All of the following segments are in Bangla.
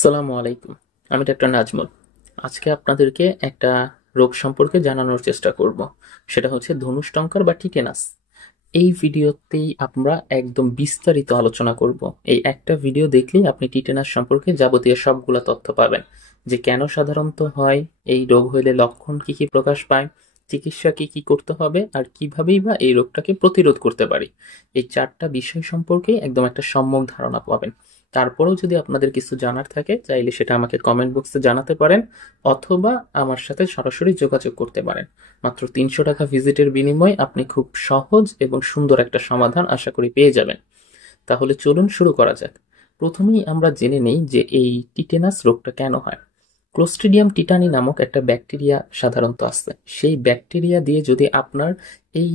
আসসালামু আলাইকুম। আমি ডাক্তার নাজমুল। আজকে আপনাদেরকে একটা রোগ সম্পর্কে জানানোর চেষ্টা করব। সেটা হচ্ছে ধনুষ্টঙ্কার বা টিটেনাস। এই ভিডিওতেই আমরা একদম বিস্তারিত আলোচনা করব। এই একটা ভিডিও দেখলেই আপনি টিটেনাস সম্পর্কে যাবতীয় সবগুলা তথ্য পাবেন। যে কেন সাধারণত হয়, এই রোগ হইলে লক্ষণ কি কি প্রকাশ পায়, চিকিৎসা কি কি করতে হবে, আর কিভাবেই বা এই রোগটাকে প্রতিরোধ করতে পারি। এই চারটা বিষয় সম্পর্কে একদম একটা সম্যক ধারণা পাবেন। তারপরেও যদি আপনাদের কিছু জানার থাকে, চাইলে সেটা আমাকে কমেন্ট বক্সে জানাতে পারেন, অথবা আমার সাথে সরাসরি যোগাযোগ করতে পারেন। মাত্র ৩০০ টাকা ভিজিটের বিনিময়ে আপনি খুব সহজ এবং সুন্দর একটা সমাধান আশা করি পেয়ে যাবেন। তাহলে চলুন শুরু করা যাক। প্রথমেই আমরা জেনে নেই যে এই টিটেনাস রোগটা কেন হয়। ক্লোস্ট্রিডিয়াম টিটানি নামক একটা ব্যাকটেরিয়া সাধারণত আছে। সেই ব্যাকটেরিয়া দিয়ে যদি আপনার এই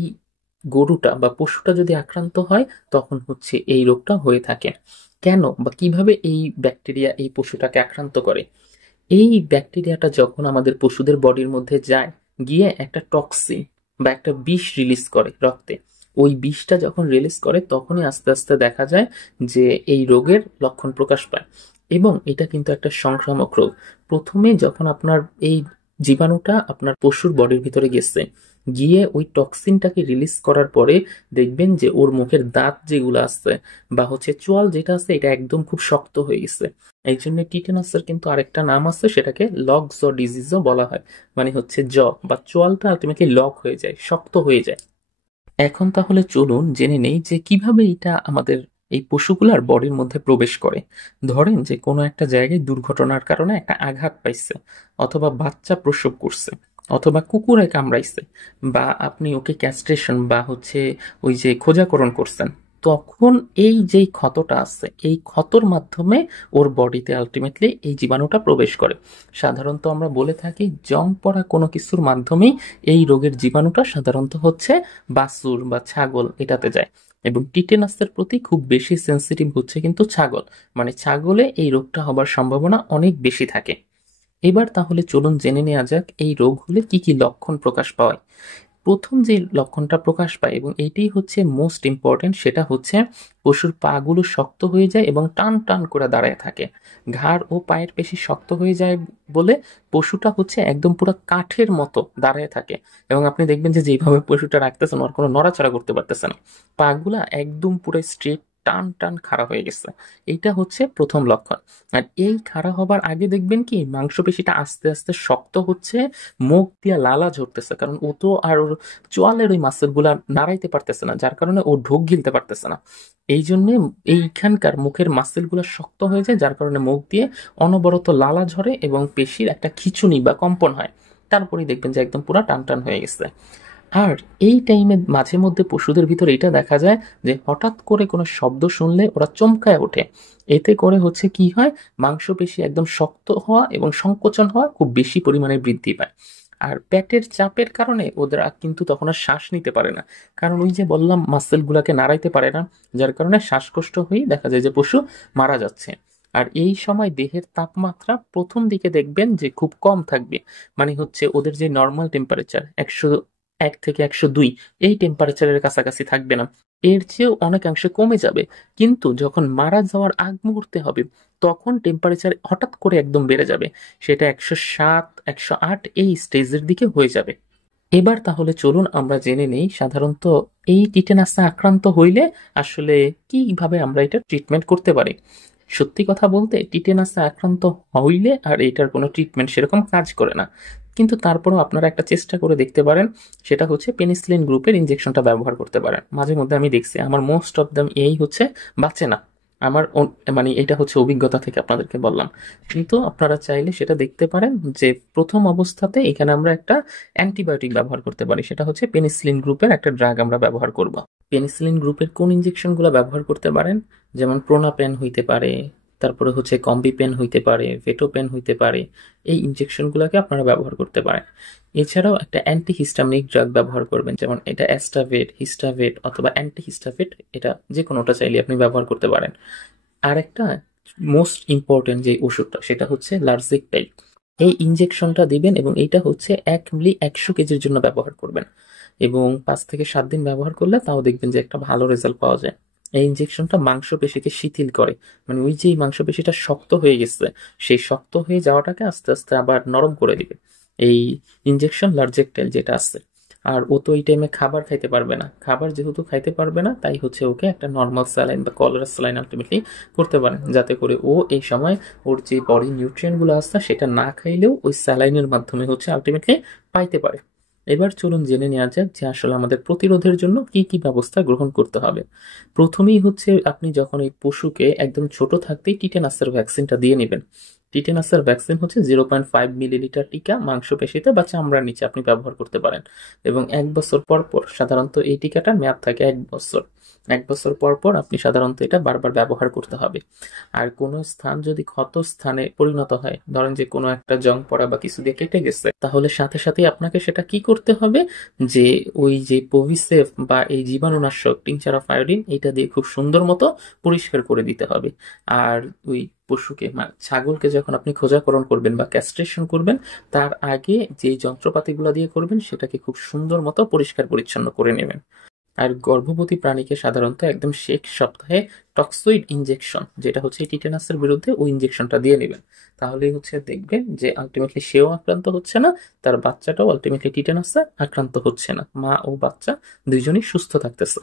গরুটা বা পশুটা যদি আক্রান্ত হয়, তখন হচ্ছে এই রোগটা হয়ে থাকে। কেন বা কিভাবে এই ব্যাকটেরিয়া এই পশুটাকে আক্রান্ত করে? এই ব্যাকটেরিয়াটা যখন আমাদের পশুদের বডির মধ্যে যায়, গিয়ে একটা টক্সিন বা একটা বিষ রিলিজ করে রক্তে। ওই বিষটা যখন রিলিজ করে, তখনই আস্তে আস্তে দেখা যায় যে এই রোগের লক্ষণ প্রকাশ পায়। এবং এটা কিন্তু একটা সংক্রামক রোগ। প্রথমে যখন আপনার এই জীবাণুটা আপনার পশুর বডির ভিতরে গেছে, গিয়ে ওই টক্সিনটাকে রিলিজ করার পরে দেখবেন যে ওর মুখের দাঁত যেগুলো আছে বা হচ্ছে চোয়াল যেটা আছে, এটা একদম খুব শক্ত হয়ে গেছে। এই জন্য টিটেনাসের কিন্তু আরেকটা নাম আছে, সেটাকে লক জ ডিজিজও বলা হয়। মানে হচ্ছে বা চোয়ালটা আলটিমেটলি লক হয়ে যায়, শক্ত হয়ে যায়। এখন তাহলে চলুন জেনে নেই যে কিভাবে এটা আমাদের এই পশুগুলার বডির মধ্যে প্রবেশ করে। ধরেন যে কোনো একটা জায়গায় দুর্ঘটনার কারণে একটা আঘাত পাইছে, অথবা বাচ্চা প্রসব করছে, অথবা কুকুরে কামড়াইছে, বা আপনি ওকে ক্যাস্ট্রেশন বা হচ্ছে ওই যে খোঁজাকরণ করছেন, তখন এই যেই ক্ষতটা আছে, এই ক্ষতর মাধ্যমে ওর বডিতে আলটিমেটলি এই জীবাণুটা প্রবেশ করে। সাধারণত আমরা বলে থাকি জং পড়া কোনো কিছুর মাধ্যমেই এই রোগের জীবাণুটা সাধারণত হচ্ছে বাছুর বা ছাগল এটাতে যায়। এবং টিটেনাসের প্রতি খুব বেশি সেন্সিটিভ হচ্ছে কিন্তু ছাগল। মানে ছাগলে এই রোগটা হবার সম্ভাবনা অনেক বেশি থাকে। এবার তাহলে চলুন জেনে নেওয়া যাক এই রোগ হলে কি কি লক্ষণ প্রকাশ পায়। প্রথম যে লক্ষণটা প্রকাশ পায়, এবং এইটাই হচ্ছে মোস্ট ইম্পর্টেন্ট, সেটা হচ্ছে পশুর পাগুলো শক্ত হয়ে যায় এবং টান টান করে দাঁড়ায় থাকে। ঘাড় ও পায়ের পেশি শক্ত হয়ে যায় বলে পশুটা হচ্ছে একদম পুরো কাঠের মতো দাঁড়ায় থাকে। এবং আপনি দেখবেন যে যেভাবে পশুটা রাখতেছেন, ওর কোনো নড়াচড়া করতে পারতেছে না। পাগুলা একদম পুরো স্ট্রেট, টান টান খাড়া হয়ে গেছে। এইটা হচ্ছে প্রথম লক্ষণ। আর এই খাড়া হবার আগে দেখবেন কি মাংসপেশিটা আস্তে আস্তে শক্ত হচ্ছে, মুখ দিয়ে লালা ঝরতেছে, কারণ ও তো আর ওর চোয়ালের ওই মাসেল গুলা নাড়াইতে পারতেছে না, যার কারণে ও ঢোক গিলতে পারতেছে না। এই জন্য এইখানকার মুখের মাসেল গুলা শক্ত হয়ে যায়, যার কারণে মুখ দিয়ে অনবরত লালা ঝরে এবং পেশির একটা খিঁচুনি বা কম্পন হয়। তারপরেই দেখবেন যে একদম পুরো টান টান হয়ে গেছে। আর এই টাইমে মাঝে মধ্যে পশুদের ভিতরে এটা দেখা যায় যে হঠাৎ করে কোনো শব্দ শুনলে ওরা চমকায় ওঠে। এতে করে হচ্ছে কি হয়, মাংসপেশি একদম শক্ত হওয়া এবং সংকোচন হওয়া খুব বেশি পরিমাণে বৃদ্ধি পায়। আর পেটের চাপের কারণে ওদের কিন্তু তখন আর শ্বাস নিতে পারে না, কারণ ওই যে বললাম মাসেল গুলাকে নাড়াইতে পারে না, যার কারণে শ্বাসকষ্ট হয়ে দেখা যায় যে পশু মারা যাচ্ছে। আর এই সময় দেহের তাপমাত্রা প্রথম দিকে দেখবেন যে খুব কম থাকবে। মানে হচ্ছে ওদের যে নর্মাল টেম্পারেচার ১০১ থেকে ১০২, এই টেম্পারেচারের কাছাকাছি থাকবে না, এর চেয়েও অনেকাংশে কমে যাবে। কিন্তু যখন মারা যাওয়ার আগ মুহূর্তে হবে, তখন টেম্পারেচার হঠাৎ করে একদম বেড়ে যাবে। সেটা ১০৭, ১০৮ এই স্টেজের দিকে হয়ে যাবে। এবার তাহলে চলুন আমরা জেনে নেই সাধারণত এই টিটেনাসে আক্রান্ত হইলে আসলে কিভাবে আমরা এটা ট্রিটমেন্ট করতে পারি। সত্যি কথা বলতে টিটেনাসে আক্রান্ত হইলে আর এটার কোনো ট্রিটমেন্ট সেরকম কাজ করে না। কিন্তু তারপরেও আপনারা একটা চেষ্টা করে দেখতে পারেন, সেটা হচ্ছে পেনিসিলিন গ্রুপের ইনজেকশনটা ব্যবহার করতে পারেন। মাঝে মধ্যে আমি দেখছি আমার মোস্ট অফ দ্যাম এই হচ্ছে বাঁচে না। আমার মানে এটা হচ্ছে অভিজ্ঞতা থেকে আপনাদেরকে বললাম। কিন্তু আপনারা চাইলে সেটা দেখতে পারেন যে প্রথম অবস্থাতে এখানে আমরা একটা অ্যান্টিবায়োটিক ব্যবহার করতে পারি, সেটা হচ্ছে পেনিসিলিন গ্রুপের একটা ড্রাগ আমরা ব্যবহার করব। পেনিসিলিন গ্রুপের কোন ইনজেকশনগুলো ব্যবহার করতে পারেন? যেমন প্রোনাপেন হইতে পারে, তারপরে হচ্ছে কম্বিপেন হইতে পারে, ভেটোপেন হইতে পারে। এই ইনজেকশনগুলোকে আপনারা ব্যবহার করতে পারেন। এছাড়াও একটা অ্যান্টিহিস্টামিনিক ড্রাগ ব্যবহার করবেন, যেমন এটা অ্যাস্টাভেট, হিস্টাভেট অথবা অ্যান্টিহিস্টাভেট, এটা যে কোনোটা চাইলে আপনি ব্যবহার করতে পারেন। আর একটা মোস্ট ইম্পর্টেন্ট যে ওষুধটা, সেটা হচ্ছে লার্জিকটাইড। এই ইনজেকশনটা দিবেন এবং এইটা হচ্ছে ১ মিলি ১০০ কেজির জন্য ব্যবহার করবেন, এবং ৫ থেকে ৭ দিন ব্যবহার করলে তাও দেখবেন যে একটা ভালো রেজাল্ট পাওয়া যায়। এই ইনজেকশনটা মাংসপেশিকে শিথিল করে, মানে ওই যে মাংসপেশিটা শক্ত হয়ে গেছে সেই শক্ত হয়ে যাওয়াটাকে আস্তে আস্তে আবার নরম করে দিবে এই ইনজেকশন লার্জেকটেল যেটা আছে। আর ও তো এই টাইমে খাবার খাইতে পারবে না, খাবার যেহেতু খাইতে পারবে না তাই হচ্ছে ওকে একটা নর্মাল স্যালাইন বা কলার স্যালাইন আলটিমেটলি করতে পারেন, যাতে করে ও এই সময় ওর যে বডি নিউট্রিয়েন্ট গুলো আছে সেটা না খাইলেও ওই স্যালাইনের মাধ্যমে হচ্ছে আলটিমেটলি পাইতে পারে। এবার চলুন জেনে নেওয়া যাক যে আসলে আমাদের প্রতিরোধের জন্য কি কি ব্যবস্থা গ্রহণ করতে হবে। প্রথমেই হচ্ছে আপনি যখন এই পশুকে একদম ছোট থাকতেই টিটেনাসের ভ্যাকসিনটা দিয়ে নেবেন। টিটেনাসের ভ্যাকসিন হচ্ছে 0.5 মিলিলিটার টিকা মাংসপেশিতে বা চামড়ার নিচে আপনি ব্যবহার করতে পারেন, এবং 1 বছর পর পর, সাধারণত এই টিকাটার মেয়াদ থাকে 1 বছর, 1 বছর পর পর আপনি সাধারণত এটা বারবার ব্যবহার করতে হবে। আর কোনো স্থান যদি ক্ষত স্থানে পরিণত হয়, ধরেন যে কোনো একটা জং পড়া বা কিছু দিয়ে কেটে গেছে, তাহলে সাথে সাথে আপনাকে সেটা কি করতে হবে, যে ওই যে পভিসেফ বা এই জীবাণুনাশক টিংচার অফ আয়োডিন এটা দিয়ে খুব সুন্দর মতো পরিষ্কার করে দিতে হবে। আর ওই পশুকে ছাগলকে যখন আপনি খোঁজাকরণ করবেন বা ক্যাস্ট্রেশন করবেন, তার আগে যে যন্ত্রপাতিগুলো দিয়ে করবেন সেটাকে খুব সুন্দর মতো পরিষ্কার পরিচ্ছন্ন করে নেবেন। আর গর্ভবতী প্রাণীকে সাধারণত একদম শেষ সপ্তাহে টক্সোইড ইনজেকশন, যেটা হচ্ছে টিটেনাসের বিরুদ্ধে, ওই ইনজেকশনটা দিয়ে নেবেন। তাহলেই হচ্ছে দেখবেন যে আলটিমেটলি সেও আক্রান্ত হচ্ছে না, তার বাচ্চাটাও আলটিমেটলি টিটেনাসে আক্রান্ত হচ্ছে না, মা ও বাচ্চা দুইজনই সুস্থ থাকতেছে।